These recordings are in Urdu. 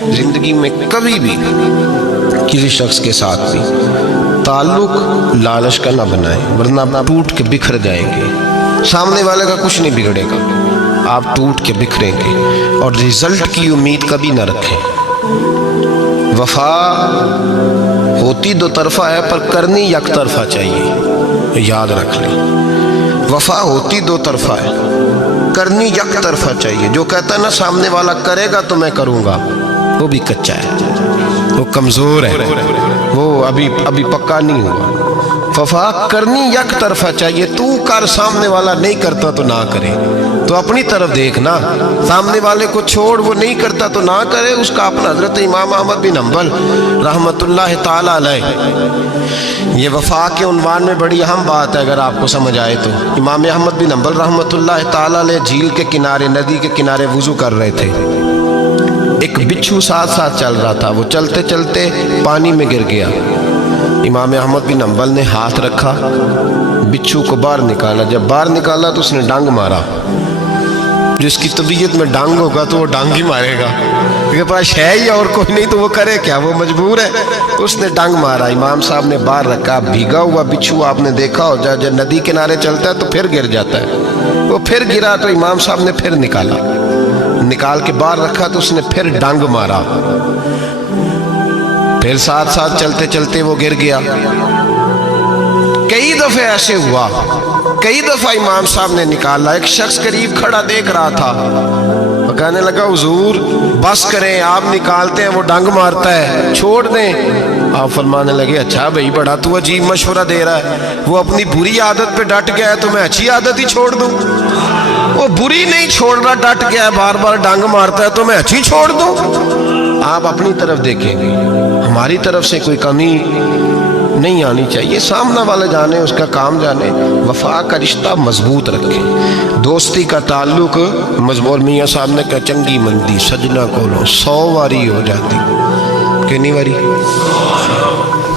زندگی میں کبھی بھی کسی شخص کے ساتھ بھی تعلق لالچ کا نہ بنائیں، ورنہ آپ ٹوٹ کے بکھر جائیں گے۔ سامنے والے کا کچھ نہیں بگڑے گا، آپ ٹوٹ کے بکھریں گے، اور رزلٹ کی امید کبھی نہ رکھیں۔ وفا ہوتی دو طرفہ ہے پر کرنی یک طرفہ چاہیے، یاد رکھ لیں۔ وفا ہوتی دو طرفہ ہے، کرنی یک طرفہ چاہیے۔ جو کہتا ہے نا سامنے والا کرے گا تو میں کروں گا، وہ بھی کچا ہے، وہ کمزور ہے، وہ ابھی پکا نہیں ہوا۔ وفا کرنی یک طرفہ چاہیے، تو کر، سامنے والا نہیں کرتا تو نہ کرے، تو اپنی طرف دیکھنا، سامنے والے کو چھوڑ، وہ نہیں کرتا تو نہ کرے، اس کا اپنا۔ حضرت امام احمد بن حنبل رحمۃ اللہ تعالی علیہ، یہ وفا کے عنوان میں بڑی اہم بات ہے اگر آپ کو سمجھ آئے تو۔ امام احمد بن حنبل رحمۃ اللہ تعالی علیہ جھیل کے کنارے، ندی کے کنارے وضو کر رہے تھے۔ ایک بچھو ساتھ ساتھ چل رہا تھا، وہ چلتے چلتے پانی میں گر گیا۔ امام احمد بن حنبل نے ہاتھ رکھا، بچھو کو باہر نکالا۔ جب باہر نکالا تو اس نے ڈانگ مارا۔ جس کی طبیعت میں ڈانگ ہوگا تو وہ ڈانگ ہی مارے گا، کیونکہ پاس ہے ہی اور کوئی نہیں تو وہ کرے کیا، وہ مجبور ہے۔ تو اس نے ڈانگ مارا، امام صاحب نے باہر رکھا۔ بھیگا ہوا بچھو آپ نے دیکھا ہو، جب ندی کنارے چلتا ہے تو پھر گر جاتا ہے، وہ پھر گرا تو امام صاحب نے پھر نکال کے باہر رکھا تو اس نے پھر ڈانگ مارا، پھر ساتھ ساتھ چلتے چلتے وہ گر گیا۔ کئی دفعے ایسے ہوا، کئی دفعہ امام صاحب نے نکالا۔ ایک شخص قریب کھڑا دیکھ رہا تھا، وہ کہنے لگا حضور بس کریں، آپ نکالتے ہیں وہ ڈانگ مارتا ہے، چھوڑ دیں۔ آپ فرمانے لگے اچھا بھائی بڑا تو عجیب مشورہ دے رہا ہے، وہ اپنی بری عادت پہ ڈٹ گیا ہے تو میں اچھی عادت ہی چھوڑ دوں؟ وہ بری نہیں چھوڑ رہا، ڈٹ گیا ہے، بار بار ڈانگ مارتا ہے تو میں اچھی چھوڑ دوں؟ آپ اپنی طرف دیکھیں گے، ہماری طرف سے کوئی کمی نہیں آنی چاہیے، سامنے والے جانے، اس کا کام جانے۔ وفا کا رشتہ مضبوط رکھیں، دوستی کا تعلق مضبوط۔ میاں صاحب نے کہا چنگی مندی سجنا کولو 100 واری ہو جاتی، کتنی واری؟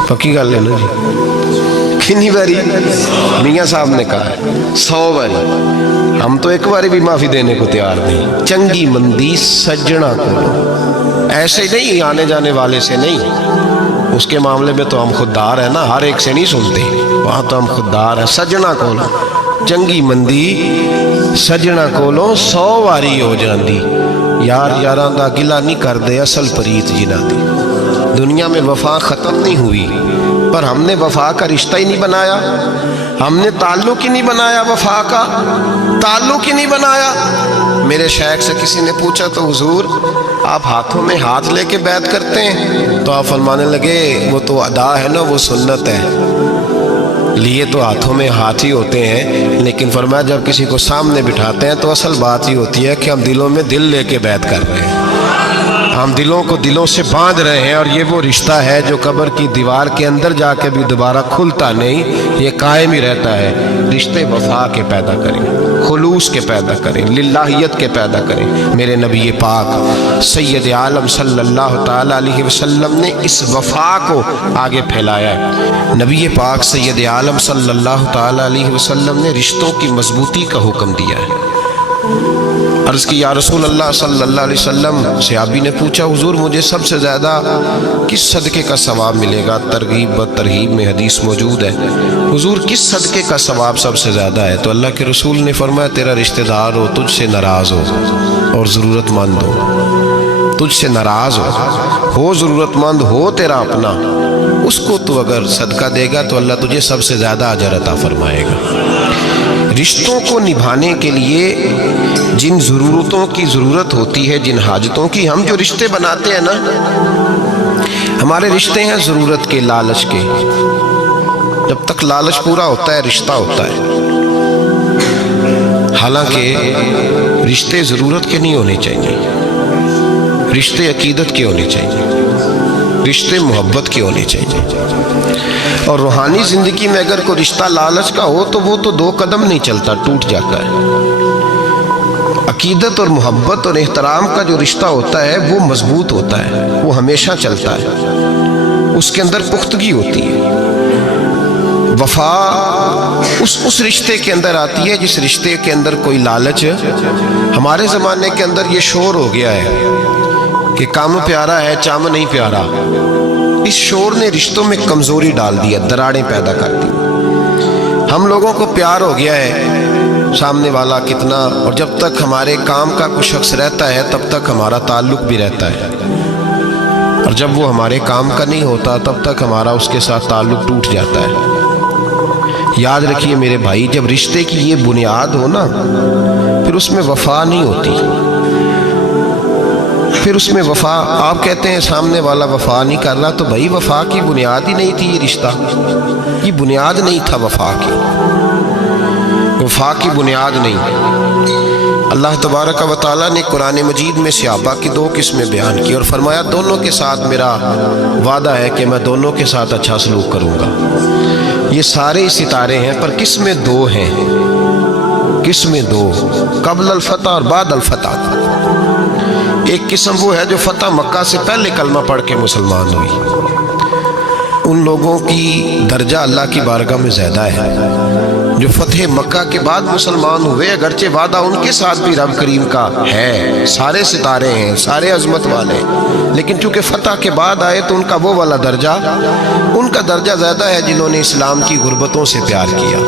پکی گل ہے نا جی، کتنی واری؟ میاں صاحب نے کہا 100 واری، ہم تو ایک باری بھی معافی دینے کو تیار نہیں۔ چنگی مندی سجنا کولو، ایسے نہیں آنے جانے والے سے نہیں، اس کے معاملے میں تو ہم خوددار ہیں نا، ہر ایک سے نہیں سنتے، وہاں تو ہم خوددار ہیں۔ سجنا کولو چنگی مندی سجنا کولو 100 واری ہو جاندی، یار یاراں دا گلا نہیں کر دے اصل پریت جنہ دی۔ دنیا میں وفا ختم نہیں ہوئی، پر ہم نے وفا کا رشتہ ہی نہیں بنایا، ہم نے تعلق ہی نہیں بنایا، وفا کا تعلق ہی نہیں بنایا۔ میرے شیخ سے کسی نے پوچھا تو حضور آپ ہاتھوں میں ہاتھ لے کے بیعت کرتے ہیں؟ تو آپ فرمانے لگے وہ تو ادا ہے نا، وہ سنت ہے، لیے تو ہاتھوں میں ہاتھ ہی ہوتے ہیں، لیکن فرمایا جب کسی کو سامنے بٹھاتے ہیں تو اصل بات ہی ہوتی ہے کہ ہم دلوں میں دل لے کے بیعت کر رہے ہیں، ہم دلوں کو دلوں سے باندھ رہے ہیں، اور یہ وہ رشتہ ہے جو قبر کی دیوار کے اندر جا کے بھی دوبارہ کھلتا نہیں، یہ قائم ہی رہتا ہے۔ رشتے وفا کے پیدا کریں، خلوص کے پیدا کریں، للہیت کے پیدا کریں۔ میرے نبی پاک سید عالم صلی اللہ تعالی علیہ وسلم نے اس وفا کو آگے پھیلایا ہے۔ نبی پاک سید عالم صلی اللہ تعالی علیہ وسلم نے رشتوں کی مضبوطی کا حکم دیا ہے۔ عرض کی یا رسول اللہ صلی اللہ علیہ وسلم، صحابی نے پوچھا حضور مجھے سب سے زیادہ کس صدقے کا ثواب ملے گا؟ ترغیب و ترہیب میں حدیث موجود ہے، حضور کس صدقے کا ثواب سب سے زیادہ ہے؟ تو اللہ کے رسول نے فرمایا تیرا رشتہ دار ہو، تجھ سے ناراض ہو اور ضرورت مند ہو، تجھ سے ناراض ہو ضرورت مند ہو تیرا اپنا، اس کو تو اگر صدقہ دے گا تو اللہ تجھے سب سے زیادہ اجر عطا فرمائے گا۔ رشتوں کو نبھانے کے لیے جن ضرورتوں کی ضرورت ہوتی ہے، جن حاجتوں کی، ہم جو رشتے بناتے ہیں نا، ہمارے رشتے ہیں ضرورت کے، لالچ کے۔ جب تک لالچ پورا ہوتا ہے رشتہ ہوتا ہے، حالانکہ رشتے ضرورت کے نہیں ہونے چاہیے، رشتے عقیدت کے ہونے چاہیے، رشتے محبت کے ہونے چاہیے۔ اور روحانی زندگی میں اگر کوئی رشتہ لالچ کا ہو تو وہ تو 2 قدم نہیں چلتا، ٹوٹ جاتا ہے۔ عقیدت اور محبت اور احترام کا جو رشتہ ہوتا ہے وہ مضبوط ہوتا ہے، وہ ہمیشہ چلتا ہے، اس کے اندر پختگی ہوتی ہے۔ وفا اس رشتے کے اندر آتی ہے جس رشتے کے اندر کوئی لالچ۔ ہمارے زمانے کے اندر یہ شور ہو گیا ہے کہ کام پیارا ہے چام نہیں پیارا، اس شور نے رشتوں میں کمزوری ڈال دیا، دراڑیں پیدا کر دی۔ ہم لوگوں کو پیار ہو گیا ہے سامنے والا کتنا، اور جب تک ہمارے کام کا کوئی شخص رہتا ہے تب تک ہمارا تعلق بھی رہتا ہے، اور جب وہ ہمارے کام کا نہیں ہوتا تب تک ہمارا اس کے ساتھ تعلق ٹوٹ جاتا ہے۔ یاد رکھیے میرے بھائی، جب رشتے کی یہ بنیاد ہو نا، پھر اس میں وفا نہیں ہوتی، پھر اس میں وفا، آپ کہتے ہیں سامنے والا وفا نہیں کر رہا، تو بھائی وفا کی بنیاد ہی نہیں تھی یہ رشتہ، یہ بنیاد نہیں تھا وفا کی، وفا کی بنیاد نہیں۔ اللہ تبارک و تعالیٰ نے قرآن مجید میں صحابہ کی دو قسمیں بیان کی اور فرمایا دونوں کے ساتھ میرا وعدہ ہے کہ میں دونوں کے ساتھ اچھا سلوک کروں گا۔ یہ سارے ستارے ہیں پر قسمیں دو ہیں، قسمیں دو، قبل الفتح اور بعد الفتح۔ ایک قسم وہ ہے جو فتح مکہ سے پہلے کلمہ پڑھ کے مسلمان ہوئی، ان لوگوں کی درجہ اللہ کی بارگاہ میں زیادہ ہے۔ جو فتح مکہ کے بعد مسلمان ہوئے، اگرچہ وعدہ ان کے ساتھ بھی رب کریم کا ہے، سارے ستارے ہیں، سارے عظمت والے، لیکن چونکہ فتح کے بعد آئے تو ان کا وہ والا درجہ، ان کا درجہ زیادہ ہے جنہوں نے اسلام کی غربتوں سے پیار کیا،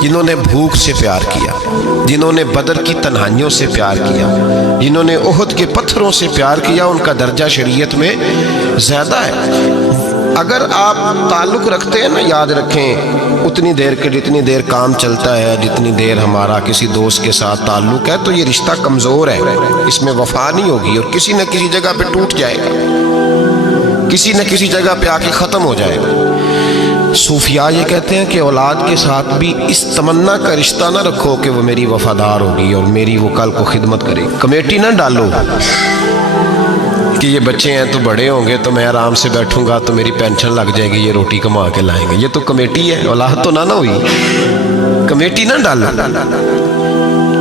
جنہوں نے بھوک سے پیار کیا، جنہوں نے بدر کی تنہائیوں سے پیار کیا، جنہوں نے احد کے پتھروں سے پیار کیا، ان کا درجہ شریعت میں زیادہ ہے۔ اگر آپ تعلق رکھتے ہیں نا، یاد رکھیں اتنی دیر کے جتنی دیر کام چلتا ہے، جتنی دیر ہمارا کسی دوست کے ساتھ تعلق ہے، تو یہ رشتہ کمزور ہے، اس میں وفا نہیں ہوگی اور کسی نہ کسی جگہ پہ ٹوٹ جائے گا، کسی نہ کسی جگہ پہ آ کے ختم ہو جائے گا۔ صوفیاء یہ کہتے ہیں کہ اولاد کے ساتھ بھی اس تمنا کا رشتہ نہ رکھو کہ وہ میری وفادار ہوگی اور میری وہ کل کو خدمت کرے گی۔ کمیٹی نہ ڈالو کہ یہ بچے ہیں تو بڑے ہوں گے تو میں آرام سے بیٹھوں گا تو میری پینشن لگ جائے گی، یہ روٹی کما کے لائیں گے، یہ تو کمیٹی ہے، اولاد تو نہ ہوئی، کمیٹی نہ ڈالو،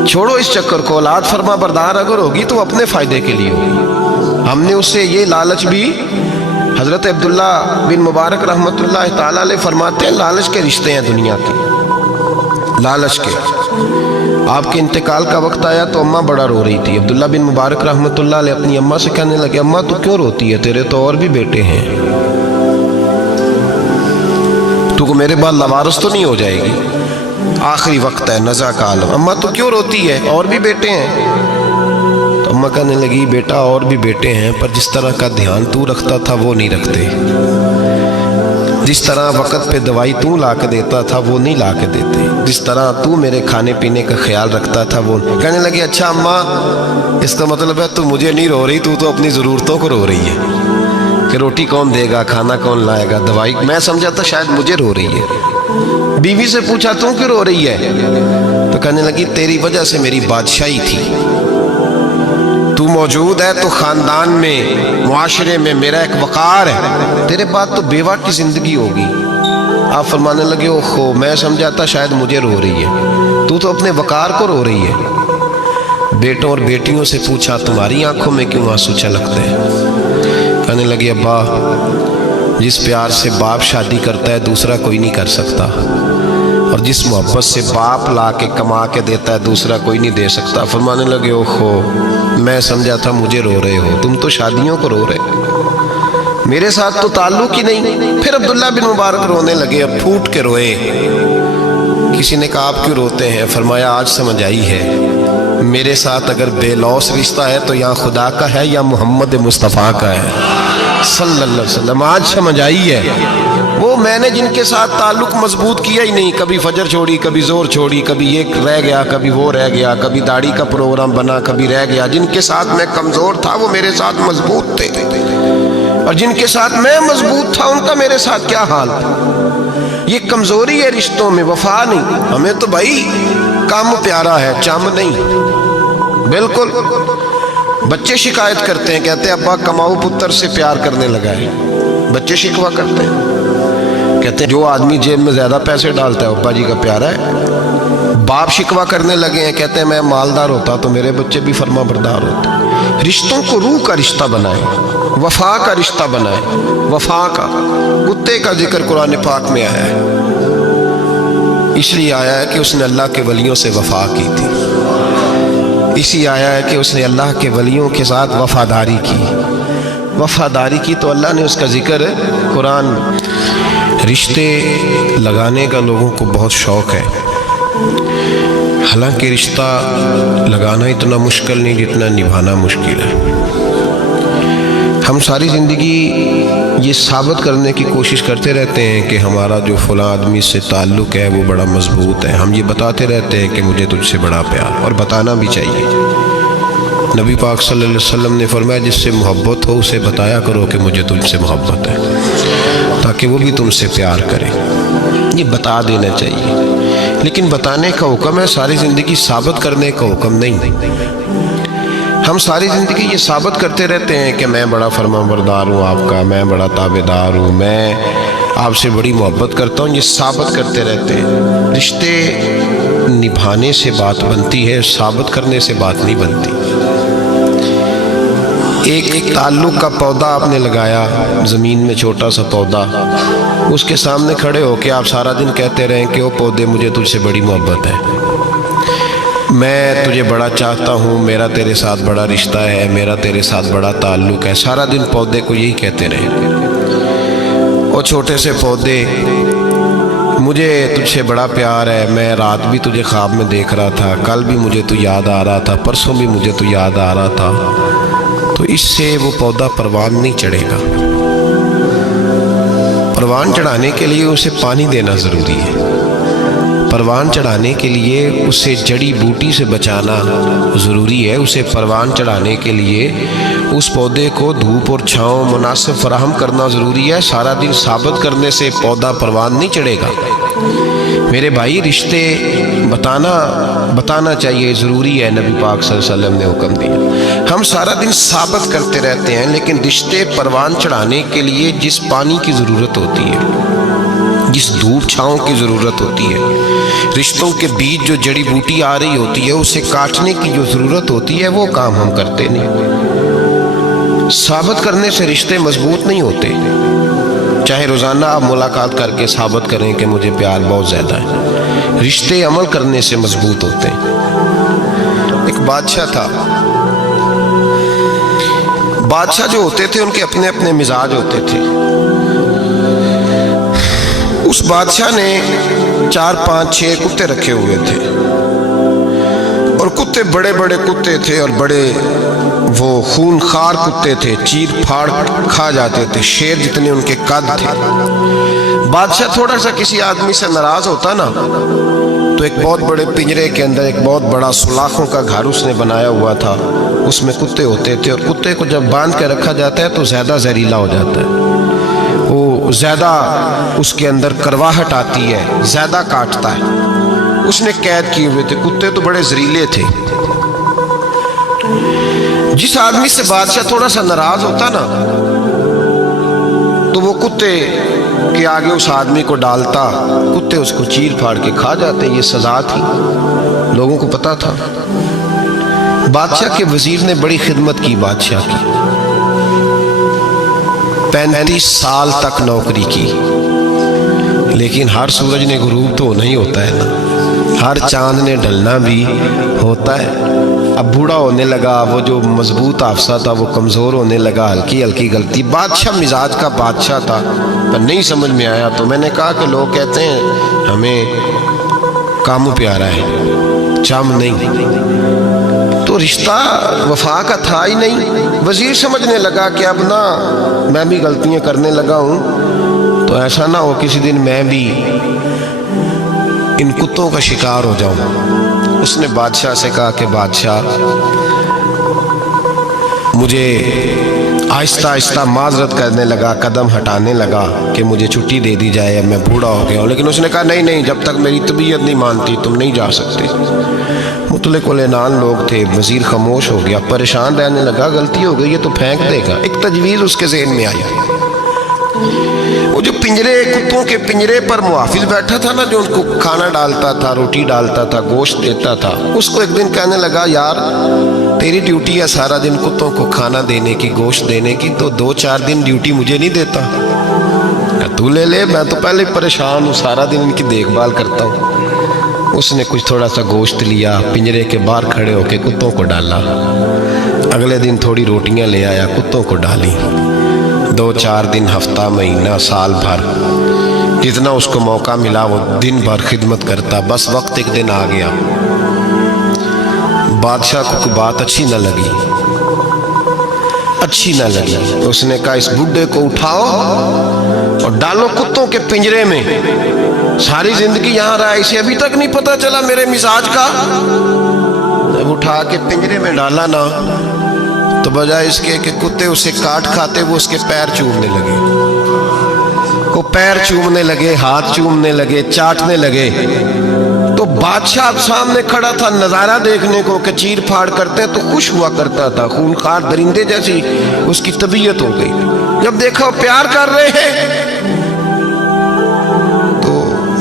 چھوڑو اس چکر کو۔ اولاد فرما بردار اگر ہوگی تو اپنے فائدے کے لیے ہوگی۔ ہم نے اسے یہ لالچ بھی، حضرت عبداللہ بن مبارک رحمۃ اللہ تعالیٰ علیہ فرماتے ہیں لالچ کے رشتے ہیں دنیا کے، لالچ کے۔ آپ کے انتقال کا وقت آیا تو اماں بڑا رو رہی تھی، عبداللہ بن مبارک رحمۃ اللہ علیہ اپنی اماں سے کہنے لگے اماں تو کیوں روتی ہے، تیرے تو اور بھی بیٹے ہیں، تو میرے بعد لوارث تو نہیں ہو جائے گی، آخری وقت ہے، نزع کا عالم، اماں تو کیوں روتی ہے، اور بھی بیٹے ہیں؟ تو اماں کہنے لگی بیٹا اور بھی بیٹے ہیں پر جس طرح کا دھیان تو رکھتا تھا وہ نہیں رکھتے، جس طرح وقت پہ دوائی تو لا کے دیتا تھا وہ نہیں لا کے دیتے، جس طرح تو میرے کھانے پینے کا خیال رکھتا تھا وہ۔ کہنے لگے اچھا اماں اس کا مطلب ہے تو مجھے نہیں رو رہی، تو اپنی ضرورتوں کو رو رہی ہے کہ روٹی کون دے گا، کھانا کون لائے گا، دوائی، میں سمجھا تھا شاید مجھے رو رہی ہے۔ بیوی سے پوچھا تو کیوں رو رہی ہے، تو کہنے لگی تیری وجہ سے میری بادشاہی تھی، تو موجود ہے تو خاندان میں، معاشرے میں میرا ایک وقار ہے، تیرے بعد تو بیوہ کی زندگی ہوگی۔ آپ فرمانے لگے اوہو میں سمجھا تھا شاید مجھے رو رہی ہے، تو اپنے وقار کو رو رہی ہے۔ بیٹوں اور بیٹیوں سے پوچھا تمہاری آنکھوں میں کیوں آنسو چھلکتے ہیں؟ کہنے لگے ابا جس پیار سے باپ شادی کرتا ہے دوسرا کوئی نہیں کر سکتا، اور جس محبت سے باپ لا کے کما کے دیتا ہے دوسرا کوئی نہیں دے سکتا۔ فرمانے لگے اوہو میں سمجھا تھا مجھے رو رہے ہو، تم تو شادیوں کو رو رہے، میرے ساتھ تو تعلق ہی نہیں۔ پھر عبداللہ بن مبارک رونے لگے اور پھوٹ کے روئے۔ کسی نے کہا آپ کیوں روتے ہیں؟ فرمایا آج سمجھ آئی ہے، میرے ساتھ اگر بے لوث رشتہ ہے تو یا خدا کا ہے یا محمد مصطفیٰ کا ہے صلی اللہ علیہ وسلم، آج سمجھ آئی ہے۔ وہ میں نے جن کے ساتھ تعلق مضبوط کیا ہی نہیں، کبھی فجر چھوڑی، کبھی زور چھوڑی، کبھی یہ رہ گیا، کبھی وہ رہ گیا، کبھی داڑھی کا پروگرام بنا، کبھی رہ گیا، جن کے ساتھ میں کمزور تھا وہ میرے ساتھ مضبوط تھے، اور جن کے ساتھ میں مضبوط تھا ان کا میرے ساتھ کیا حال تھا۔ یہ کمزوری ہے رشتوں میں، وفا نہیں۔ ہمیں تو بھائی کام پیارا ہے، چم نہیں، بالکل۔ بچے شکایت کرتے ہیں، کہتے ہیں ابا کماؤ پتر سے پیار کرنے لگا ہے، بچے شکوا کرتے ہیں، کہتے ہیں جو آدمی جیب میں زیادہ پیسے ڈالتا ہے ابا جی کا پیارا ہے۔ باپ شکوا کرنے لگے ہیں، کہتے ہیں میں مالدار ہوتا تو میرے بچے بھی فرما بردار ہوتے۔ رشتوں کو روح کا رشتہ بنائیں، وفا کا رشتہ بنائیں، وفا کا۔ کتے کا ذکر قرآن پاک میں آیا ہے، اس لیے آیا ہے کہ اس نے اللہ کے ولیوں سے وفا کی تھی، اسی آیا ہے کہ اس نے اللہ کے ولیوں کے ساتھ وفاداری کی تو اللہ نے اس کا ذکر قرآن میں۔ رشتے لگانے کا لوگوں کو بہت شوق ہے، حالانکہ رشتہ لگانا اتنا مشکل نہیں جتنا نبھانا مشکل ہے۔ ہم ساری زندگی یہ ثابت کرنے کی کوشش کرتے رہتے ہیں کہ ہمارا جو فلاں آدمی سے تعلق ہے وہ بڑا مضبوط ہے، ہم یہ بتاتے رہتے ہیں کہ مجھے تجھ سے بڑا پیار، اور بتانا بھی چاہیے۔ نبی پاک صلی اللہ علیہ وسلم نے فرمایا جس سے محبت ہو اسے بتایا کرو کہ مجھے تجھ سے محبت ہے، تاکہ وہ بھی تم سے پیار کرے۔ یہ بتا دینا چاہیے، لیکن بتانے کا حکم ہے، ساری زندگی ثابت کرنے کا حکم نہیں۔ ہم ساری زندگی یہ ثابت کرتے رہتے ہیں کہ میں بڑا فرمانبردار ہوں آپ کا، میں بڑا تابعدار ہوں، میں آپ سے بڑی محبت کرتا ہوں، یہ ثابت کرتے رہتے ہیں۔ رشتے نبھانے سے بات بنتی ہے، ثابت کرنے سے بات نہیں بنتی۔ ایک تعلق کا پودا آپ نے لگایا زمین میں، چھوٹا سا پودا، اس کے سامنے کھڑے ہو کے آپ سارا دن کہتے رہیں کہ وہ پودے مجھے تجھ سے بڑی محبت ہے، میں تجھے بڑا چاہتا ہوں، میرا تیرے ساتھ بڑا رشتہ ہے، میرا تیرے ساتھ بڑا تعلق ہے، سارا دن پودے کو یہی کہتے رہے۔ وہ چھوٹے سے پودے، مجھے تجھ سے بڑا پیار ہے، میں رات بھی تجھے خواب میں دیکھ رہا تھا، کل بھی مجھے تو یاد آ رہا تھا، پرسوں بھی مجھے تو یاد آ رہا تھا، تو اس سے وہ پودا پروان نہیں چڑھے گا۔ پروان چڑھانے کے لیے اسے پانی دینا ضروری ہے، پروان چڑھانے کے لیے اسے جڑی بوٹی سے بچانا ضروری ہے، اسے پروان چڑھانے کے لیے اس پودے کو دھوپ اور چھاؤں مناسب فراہم کرنا ضروری ہے۔ سارا دن ثابت کرنے سے پودا پروان نہیں چڑھے گا۔ میرے بھائی، رشتے بتانا چاہیے، ضروری ہے، نبی پاک صلی اللہ علیہ وسلم نے حکم دیا۔ ہم سارا دن ثابت کرتے رہتے ہیں، لیکن رشتے پروان چڑھانے کے لیے جس پانی کی ضرورت ہوتی ہے، جس دھوپ چھاؤں کی ضرورت ہوتی ہے، رشتوں کے بیچ جو جڑی بوٹی آ رہی ہوتی ہے اسے کاٹنے کی جو ضرورت ہوتی ہے، وہ کام ہم کرتے نہیں۔ ثابت کرنے سے رشتے مضبوط نہیں ہوتے، چاہے روزانہ آپ ملاقات کر کے ثابت کریں کہ مجھے پیار بہت زیادہ ہے، رشتے عمل کرنے سے مضبوط ہوتے ہیں۔ ایک بادشاہ تھا، بادشاہ جو ہوتے تھے ان کے اپنے اپنے مزاج ہوتے تھے۔ اس بادشاہ نے 4 5 6 کتے رکھے ہوئے تھے، اور کتے بڑے بڑے کتے تھے، اور بڑے وہ خون خار کتے تھے، چیر پھاڑ کھا جاتے تھے، شیر جتنے ان کے قد تھے۔ بادشاہ تھوڑا سا کسی آدمی سے ناراض ہوتا نا، تو ایک بہت بڑے پنجرے کے اندر ایک بہت بڑا سلاخوں کا گھر اس نے بنایا ہوا تھا، اس میں کتے ہوتے تھے، اور کتے کو جب باندھ کے رکھا جاتا ہے تو زیادہ زہریلا ہو جاتا ہے، وہ زیادہ اس کے اندر کرواہٹ آتی ہے، زیادہ کاٹتا ہے۔ اس نے قید کیے ہوئے تھے، کتے تو بڑے زہریلے تھے۔ جس آدمی سے بادشاہ تھوڑا سا ناراض ہوتا نا، تو وہ کتے کے آگے اس آدمی کو ڈالتا، کتے اس کو چیر پھاڑ کے کھا جاتے۔ یہ سزا تھی، لوگوں کو پتا تھا۔ بادشاہ کے وزیر نے بڑی خدمت کی بادشاہ کی، 35 سال تک نوکری کی، لیکن ہر سورج نے غروب تو نہیں ہوتا ہے نا، ہر چاند نے ڈھلنا بھی ہوتا ہے۔ اب بوڑھا ہونے لگا، وہ جو مضبوط حافظہ تھا وہ کمزور ہونے لگا، ہلکی ہلکی غلطی۔ بادشاہ مزاج کا بادشاہ تھا، پر نہیں سمجھ میں آیا، تو میں نے کہا کہ لوگ کہتے ہیں ہمیں کام پیارا ہے، چم نہیں، تو رشتہ وفا کا تھا ہی نہیں۔ وزیر سمجھنے لگا کہ اب نا میں بھی غلطیاں کرنے لگا ہوں، تو ایسا نہ ہو کسی دن میں بھی ان کتوں کا شکار ہو جاؤں۔ اس نے بادشاہ سے کہا کہ بادشاہ، مجھے آہستہ آہستہ معذرت کرنے لگا، قدم ہٹانے لگا کہ مجھے چھٹی دے دی جائے، اب میں بوڑھا ہو گیا ہوں۔ لیکن اس نے کہا نہیں، جب تک میری طبیعت نہیں مانتی تم نہیں جا سکتے۔ مطلق العنان لوگ تھے، وزیر خاموش ہو گیا، پریشان رہنے لگا، غلطی ہو گئی یہ تو پھینک دے گا۔ ایک تجویز اس کے ذہن میں آئی، وہ جو کتوں کے پنجرے پر محافظ بیٹھا تھا نا، جو ان کو کھانا ڈالتا تھا، روٹی ڈالتا تھا، گوشت دیتا تھا، اس کو ایک دن کہنے لگا یار تیری ڈیوٹی ہے سارا دن کتوں کو کھانا دینے کی، گوشت دینے کی، تو 2-4 دن ڈیوٹی مجھے نہیں دیتا، تو لے لے، میں تو پہلے پریشان ہوں، سارا دن ان کی دیکھ بھال کرتا ہوں۔ اس نے کچھ تھوڑا سا گوشت لیا, پنجرے کے باہر کھڑے ہو کے کتوں کو ڈالا. اگلے دن تھوڑی روٹیاں لے آیا, کتوں کو ڈالی. 2-4 دن, ہفتہ, مہینہ, سال بھر, جتنا اس کو موقع ملا وہ دن بھر خدمت کرتا. بس وقت ایک دن آ گیا, بادشاہ کو کوئی بات اچھی نہ لگی. اس نے کہا اس بڈھے کو اٹھاؤ اور ڈالو کتوں کے پنجرے میں. ساری زندگی یہاں رہا, اسے ابھی تک نہیں پتا چلا میرے مزاج کا. جب اٹھا کے پنجرے میں ڈالا نا, تو بجائے اس کے کہ کتے اسے کاٹ کھاتے, وہ اس کے پیر چومنے لگے. وہ پیر چومنے لگے, ہاتھ چومنے لگے, چاٹنے لگے. تو بادشاہ سامنے کھڑا تھا نظارہ دیکھنے کو کہ چیر پھاڑ کرتے تو خوش ہوا کرتا تھا, خونخوار درندے جیسی اس کی طبیعت ہو گئی. جب دیکھا وہ پیار کر رہے ہیں تو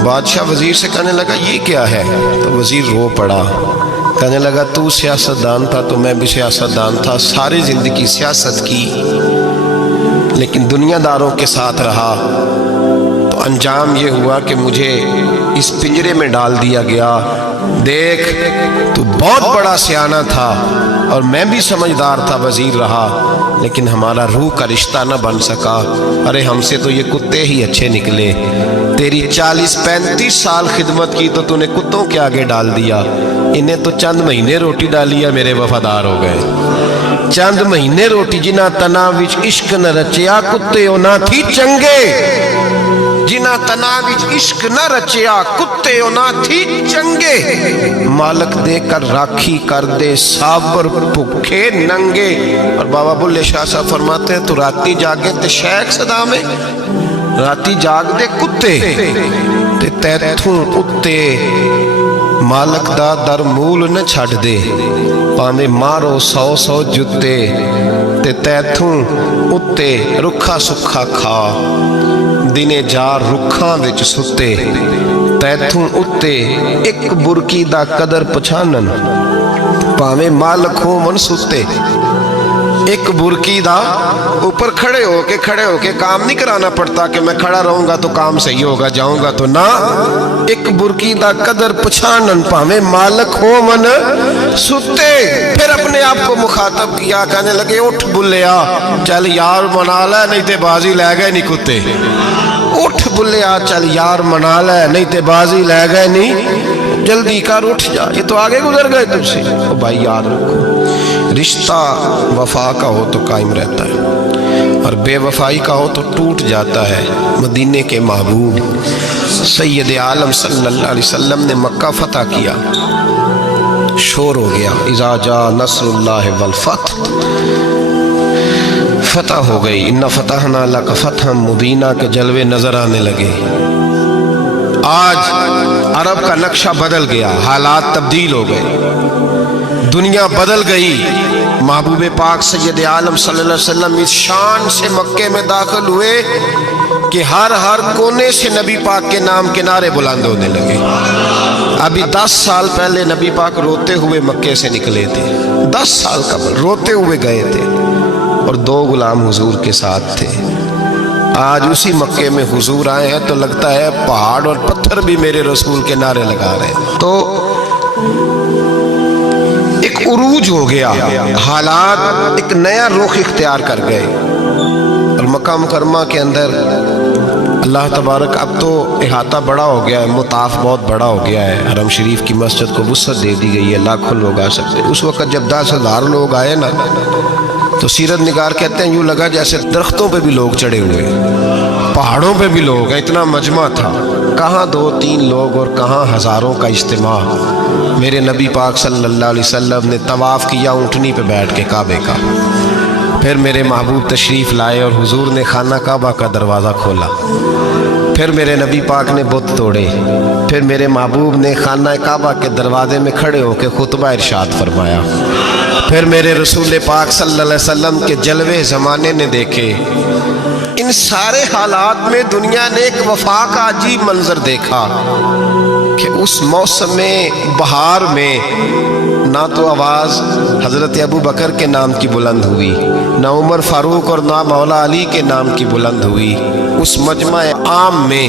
بادشاہ وزیر سے کہنے لگا یہ کیا ہے؟ تو وزیر رو پڑا, کہنے لگا تو سیاستدان تھا تو میں بھی سیاستدان تھا, ساری زندگی سیاست کی لیکن دنیا داروں کے ساتھ رہا, تو انجام یہ ہوا کہ مجھے اس پنجرے میں ڈال دیا گیا. دیکھ تو بہت بڑا سیانہ تھا اور میں بھی سمجھدار تھا, وزیر رہا, لیکن ہمارا روح کا رشتہ نہ بن سکا. ارے ہم سے تو یہ کتے ہی اچھے نکلے. تیری 40-35 سال خدمت کی تو نے کتوں کے آگے ڈال دیا. انہیں تو چند مہینے روٹی ڈالی ہے, میرے وفادار ہو گئے. چند مہینے روٹی, جنہ تنا وچ عشق نہ رچیا کتے او نہ تھی چنگے. جنہ تنا وچ عشق نہ رچیا کتے او نہ تھی چنگے. مالک دے کر راکھی کر دے صابر بھوکے ننگے. اور بابا بلے شاہ صاحب فرماتے ہیں تو راتی جاگے تے شیخ صدا میں, راتی جاگ دے کتے تے تیتھوں اتے مالک دا در مول نہ چھڑ دے. پاویں مارو 100 جتے تے تیتھوں اتے رکھا سکھا کھا. دنے جار رکھاں وچ ستے تیتھوں اتے ایک برکی دا قدر پچھانن. پاویں مالک ہو من ستے, ایک برکی دا اوپر کھڑے ہو کے کام نہیں کرانا پڑتا کہ میں کھڑا رہوں گا تو کام صحیح ہوگا, جاؤں گا تو نہ. ایک برکی دا قدر پچھانن پاویں مالک ہو من ستے. پھر اپنے آپ کو مخاطب کیا, کہنے لگے اٹھ بلیا چل یار منا لے نہیں تے بازی لے گئے نہیں کتے. اٹھ بلیا چل یار منا لے نہیں تے بازی لے گئے نہیں, جلدی کر اٹھ جا, یہ تو آگے گزر گئے تجھ سے. او بھائی یاد رکھو, رشتہ وفا کا ہو تو قائم رہتا ہے اور بے وفائی کا ہو تو ٹوٹ جاتا ہے. مدینے کے محبوب سید عالم صلی اللہ علیہ وسلم نے مکہ فتح کیا, شور ہو گیا اذا جاء نصر اللہ والفتح, فتح ہو گئی. ان فتحنا لک فتحا مبینہ کے جلوے نظر آنے لگے. آج عرب کا نقشہ بدل گیا, حالات تبدیل ہو گئے, دنیا بدل گئی. محبوب پاک سید عالم صلی اللہ علیہ وسلم اس شان سے مکے میں داخل ہوئے کہ ہر کونے سے نبی پاک کے نام کے نعرے بلند ہونے لگے. ابھی 10 سال پہلے نبی پاک روتے ہوئے مکے سے نکلے تھے, 10 سال قبل روتے ہوئے گئے تھے اور 2 غلام حضور کے ساتھ تھے. آج اسی مکے میں حضور آئے ہیں تو لگتا ہے پہاڑ اور پتھر بھی میرے رسول کے نعرے لگا رہے ہیں. تو ایک عروج ہو گیا, حالات ایک نیا رخ اختیار کر گئے. اور مکہ مکرمہ کے اندر اللہ تبارک اب تو احاطہ بڑا ہو گیا ہے, مطاف بہت بڑا ہو گیا ہے. حرم شریف کی مسجد کو وسعت دے دی گئی ہے, لاکھوں لوگ آ سکتے. اس وقت جب 10,000 لوگ آئے نا تو سیرت نگار کہتے ہیں یوں لگا جیسے درختوں پہ بھی لوگ چڑھے ہوئے, پہاڑوں پہ بھی لوگ ہیں, اتنا مجمع تھا. کہاں 2-3 لوگ اور کہاں ہزاروں کا اجتماع. میرے نبی پاک صلی اللہ علیہ وسلم نے طواف کیا اونٹنی پہ بیٹھ کے کعبے کا. پھر میرے محبوب تشریف لائے اور حضور نے خانہ کعبہ کا دروازہ کھولا. پھر میرے نبی پاک نے بت توڑے. پھر میرے محبوب نے خانہ کعبہ کے دروازے میں کھڑے ہو کے خطبہ ارشاد فرمایا. پھر میرے رسول پاک صلی اللہ علیہ وسلم کے جلوے زمانے نے دیکھے. ان سارے حالات میں دنیا نے ایک وفا کا عجیب منظر دیکھا کہ اس موسم بہار میں نہ تو آواز حضرت ابو بکر کے نام کی بلند ہوئی, نہ عمر فاروق اور نہ مولا علی کے نام کی بلند ہوئی. اس مجمع عام میں